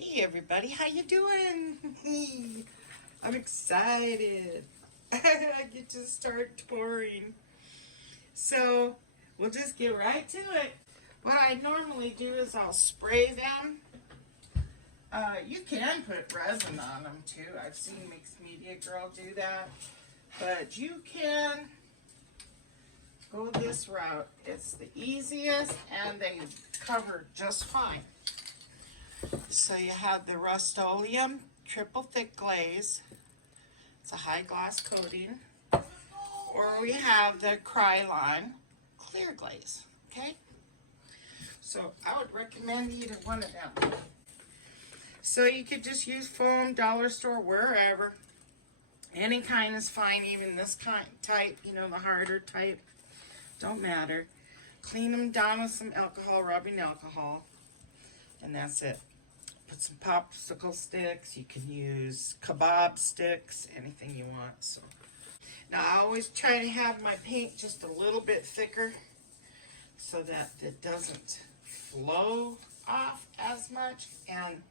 Hey everybody, how you doing? I'm excited. I get to start touring. So we'll just get right to it. What I normally do is I'll spray them. You can put resin on them too. I've seen Mixed Media Girl do that. But you can go this route. It's the easiest and they cover just fine. So you have the Rust-Oleum triple thick glaze. It's a high gloss coating. Or we have the Krylon clear glaze. Okay? So I would recommend either one of them. So you could just use foam, dollar store, wherever. Any kind is fine, even this kind type, you know, the harder type. Don't matter. Clean them down with some alcohol, rubbing alcohol. And that's it. Put some popsicle sticks. You can use kebab sticks, anything you want. So now I always try to have my paint just a little bit thicker so that it doesn't flow off as much. And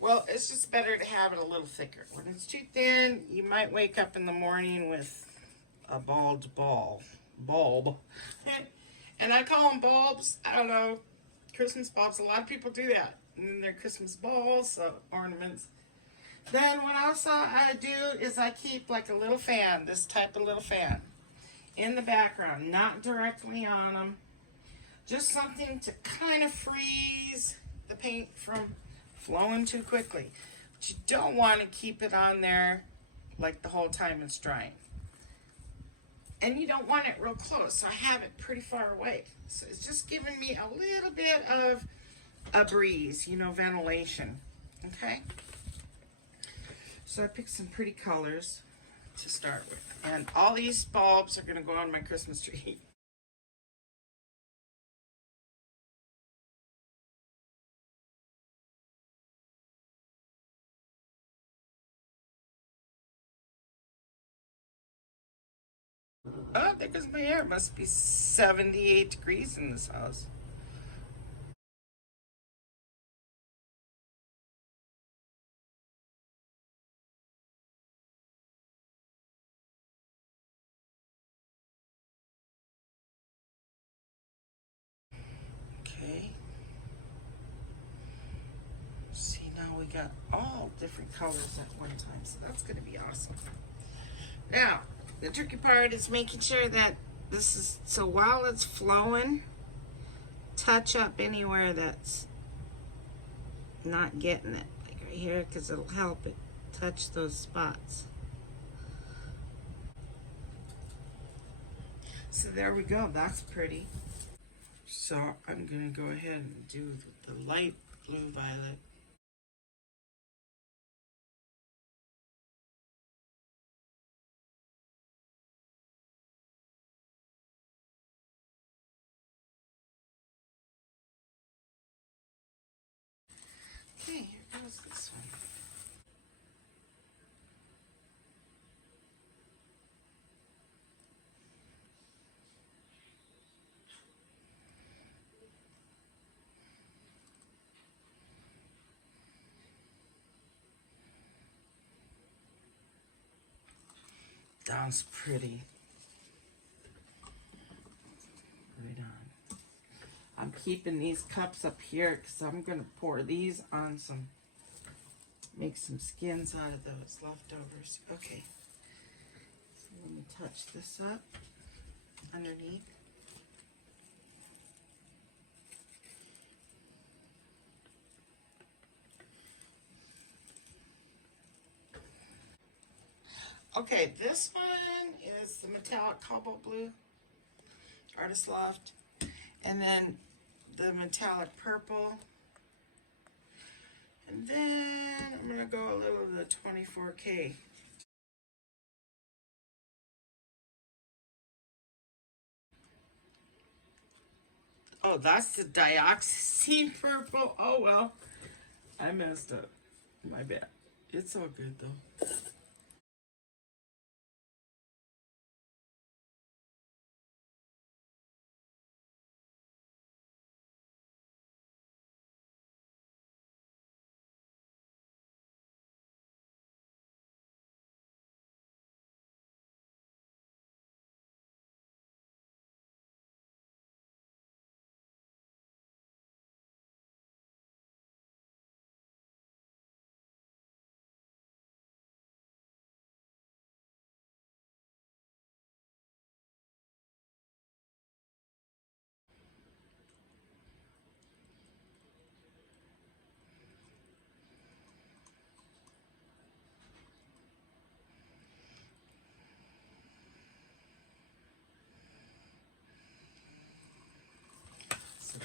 well, it's just better to have it a little thicker. When it's too thin, you might wake up in the morning with a bald bulb. And I call them bulbs. I don't know. Christmas bulbs. A lot of people do that. And they're Christmas balls, ornaments. Then what also I do is I keep like a little fan, this type of little fan, in the background, not directly on them. Just something to kind of freeze the paint from flowing too quickly. But you don't want to keep it on there like the whole time it's drying. And you don't want it real close, so I have it pretty far away. So it's just giving me a little bit of a breeze, you know, ventilation. Okay? So I picked some pretty colors to start with. And all these bulbs are going to go on my Christmas tree. Oh, there goes my hair. It must be 78 degrees in this house. Okay. See, now we got all different colors at one time, so that's going to be awesome. Now, the tricky part is making sure that this is, so while it's flowing, touch up anywhere that's not getting it, like right here, because it'll help it touch those spots. So there we go, that's pretty. So I'm going to go ahead and do the light blue violet. Okay, here goes this one. Sounds pretty. Right on. I'm keeping these cups up here because I'm going to pour these on some, make some skins out of those leftovers. Okay. So let me touch this up underneath. Okay, this one is the metallic cobalt blue, Artist Loft, and then the metallic purple, and then I'm gonna go a little of the 24K. Oh, that's the dioxazine purple. Oh well, I messed up. My bad. It's all good though.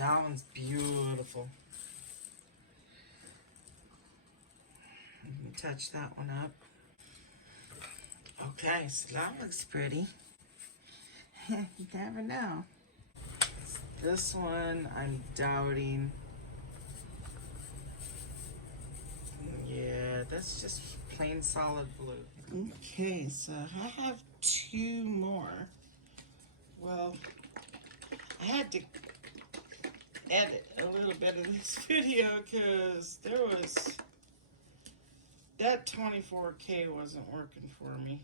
That one's beautiful. You can touch that one up. Okay, so that looks pretty. You never know. This one, I'm doubting. Yeah, that's just plain solid blue. Okay, so I have two more. Well, I had to edit a little bit of this video because there was, that 24K wasn't working for me.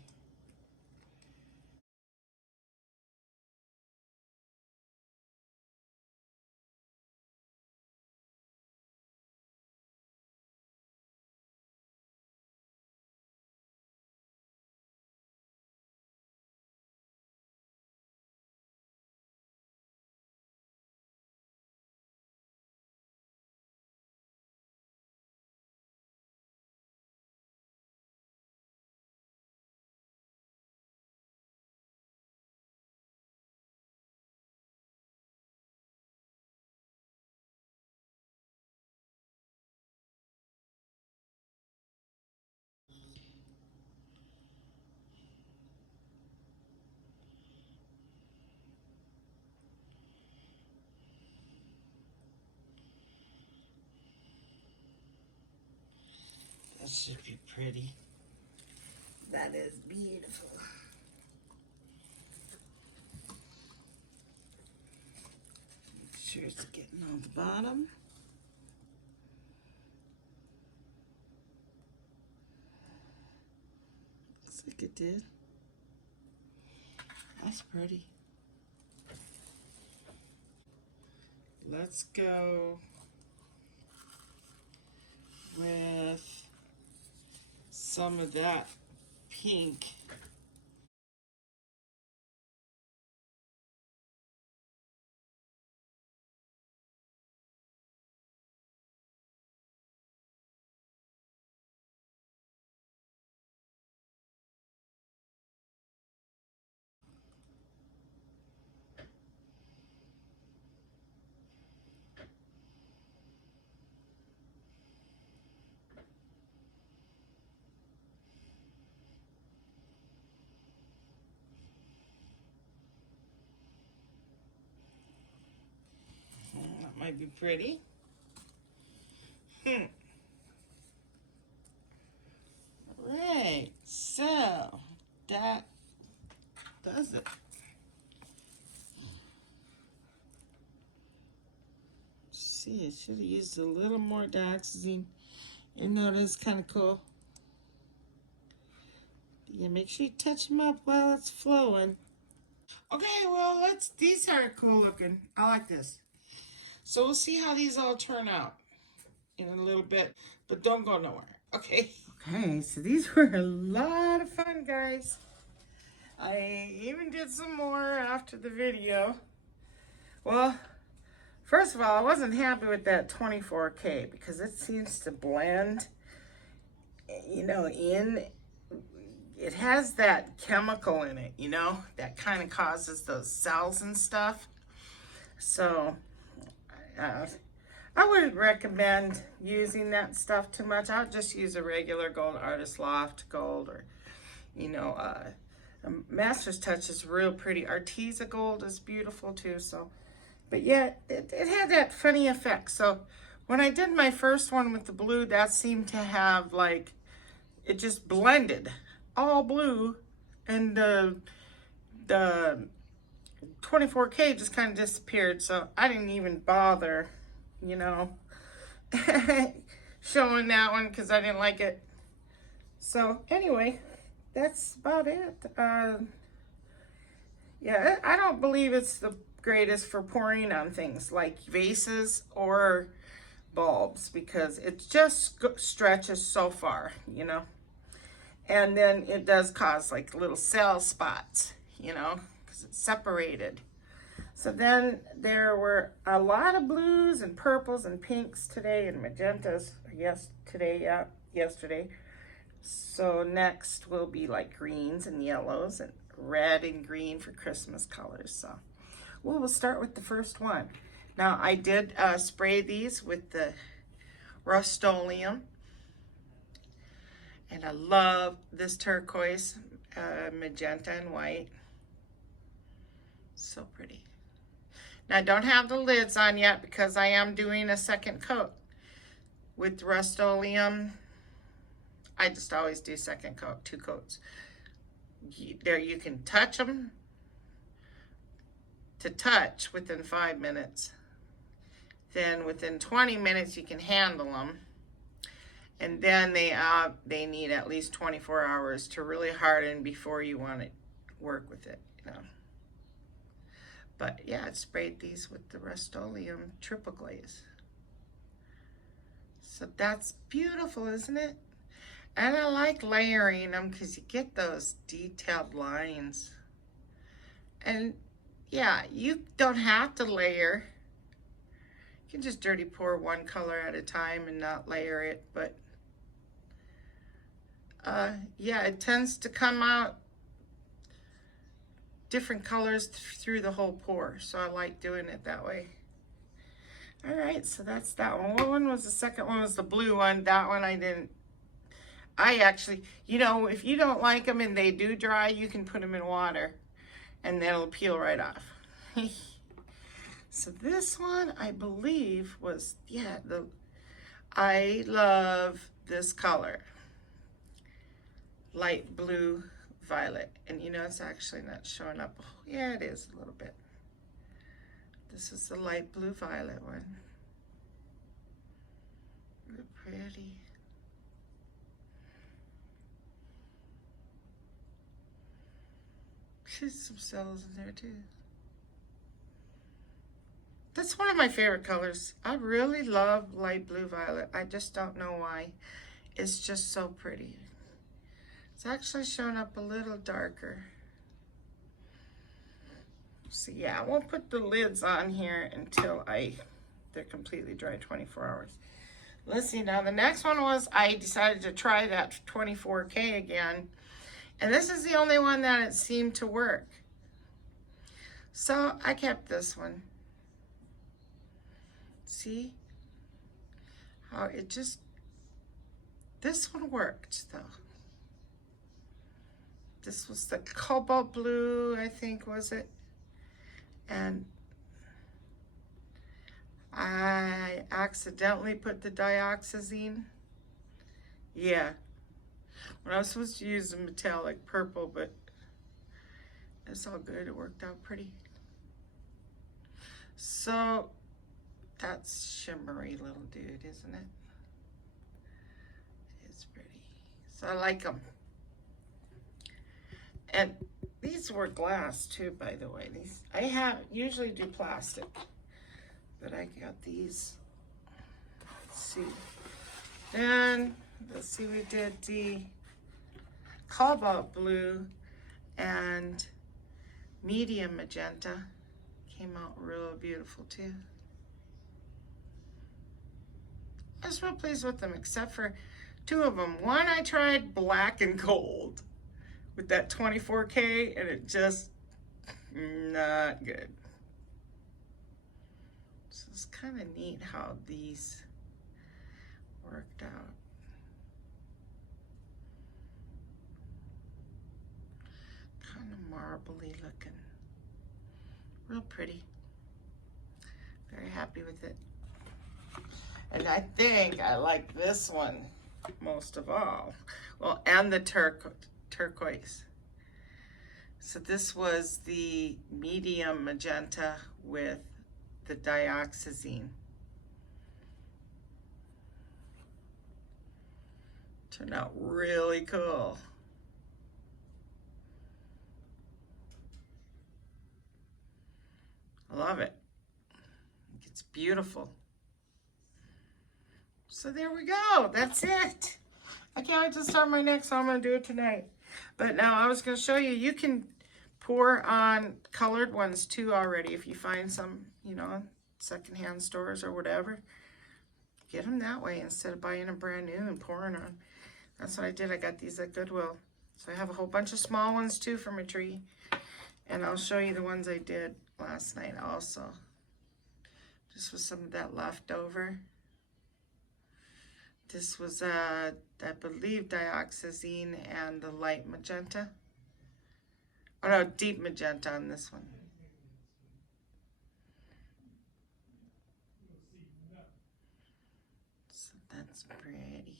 That should be pretty. That is beautiful. Make sure it's getting on the bottom. Looks like it did. That's pretty. Let's go with some of that pink. That might be pretty. Right, so that does it. See, I should have used a little more dioxazine. You know, that's kind of cool. Yeah, make sure you touch them up while it's flowing. Okay, well, these are cool looking. I like this. So we'll see how these all turn out in a little bit, but don't go nowhere, okay? Okay, so these were a lot of fun, guys. I even did some more after the video. Well, first of all, I wasn't happy with that 24K because it seems to blend, you know, in. It has that chemical in it, you know, that kind of causes those cells and stuff. So I wouldn't recommend using that stuff too much. I would just use a regular gold Artist Loft gold, or, you know, Master's Touch is real pretty. Arteza gold is beautiful too. So, but yeah, it had that funny effect. So when I did my first one with the blue, that seemed to have like, it just blended all blue, and the 24K just kind of disappeared. So I didn't even bother, you know, showing that one because I didn't like it. So anyway, that's about it. Yeah, I don't believe it's the greatest for pouring on things like vases or bulbs because it just stretches so far, you know. And then it does cause like little cell spots, you know, because it's separated. So then there were a lot of blues and purples and pinks today and magentas. Yesterday. So next will be like greens and yellows and red and green for Christmas colors. So we'll start with the first one. Now I did spray these with the Rust-Oleum, and I love this turquoise, magenta and white. So pretty. Now I don't have the lids on yet because I am doing a second coat with Rust-Oleum. I just always do second coat, 2 coats. There you can touch them to touch within 5 minutes. Then within 20 minutes you can handle them. And then they need at least 24 hours to really harden before you want to work with it, you know. But yeah, I sprayed these with the Rust-Oleum triple glaze. So that's beautiful, isn't it? And I like layering them because you get those detailed lines. And yeah, you don't have to layer. You can just dirty pour one color at a time and not layer it, but yeah, it tends to come out different colors through the whole pour, so I like doing it that way. All right, so that's that one. What one was the second one? Was the blue one. That one I didn't. I actually, you know, if you don't like them and they do dry, you can put them in water and then it'll peel right off. So this one, I believe, was, yeah, I love this color. Light blue violet. And you know, it's actually not showing up. Oh, yeah, it is a little bit. This is the light blue violet one. Really pretty. There's some cells in there too. That's one of my favorite colors. I really love light blue violet. I just don't know why. It's just so pretty. It's actually showing up a little darker. So yeah, I won't put the lids on here until they're completely dry, 24 hours. Let's see, now the next one was, I decided to try that 24K again. And this is the only one that it seemed to work. So I kept this one. See how it just, this one worked though. This was the cobalt blue, I think, was it? And I accidentally put the dioxazine. Yeah. When I was supposed to use a metallic purple, but it's all good. It worked out pretty. So that's shimmery little dude, isn't it? It's pretty. So I like them. And these were glass too, by the way. These I usually do plastic, but I got these. Let's see. Then let's see, we did the cobalt blue and medium magenta. Came out real beautiful too. I was real pleased with them, except for 2 of them. One I tried black and gold with that 24K, and it just not good. So it's kind of neat how these worked out. Kind of marbly looking. Real pretty. Very happy with it. And I think I like this one most of all. Well, and the turquoise. So this was the medium magenta with the dioxazine. Turned out really cool. I love it. It's beautiful. So there we go. That's it. I can't wait to start my next, so I'm going to do it tonight. But now I was going to show you, you can pour on colored ones too already. If you find some, you know, secondhand stores or whatever, get them that way instead of buying them brand new and pouring on. That's what I did. I got these at Goodwill. So I have a whole bunch of small ones too from a tree. And I'll show you the ones I did last night also. This was some of that left over. This was, I believe, dioxazine and the light magenta. Oh no, deep magenta on this one. So that's pretty.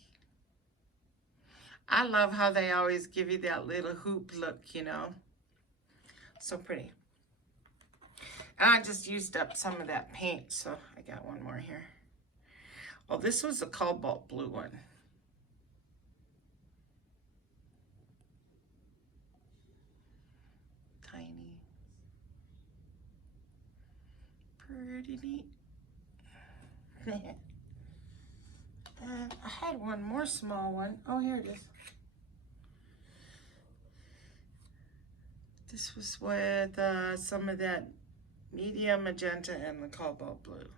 I love how they always give you that little hoop look, you know. So pretty. And I just used up some of that paint, so I got one more here. Oh, this was a cobalt blue one. Tiny. Pretty neat. And I had one more small one. Oh, here it is. This was with some of that medium magenta and the cobalt blue.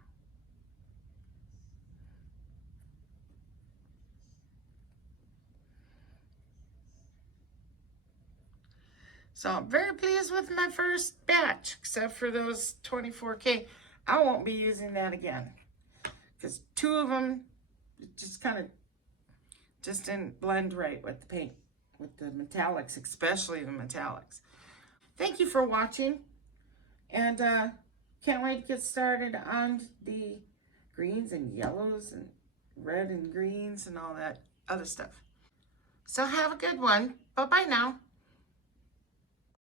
So I'm very pleased with my first batch, except for those 24K. I won't be using that again because two of them just kind of just didn't blend right with the paint, with the metallics, especially the metallics. Thank you for watching, and can't wait to get started on the greens and yellows and red and greens and all that other stuff. So have a good one. Bye-bye now.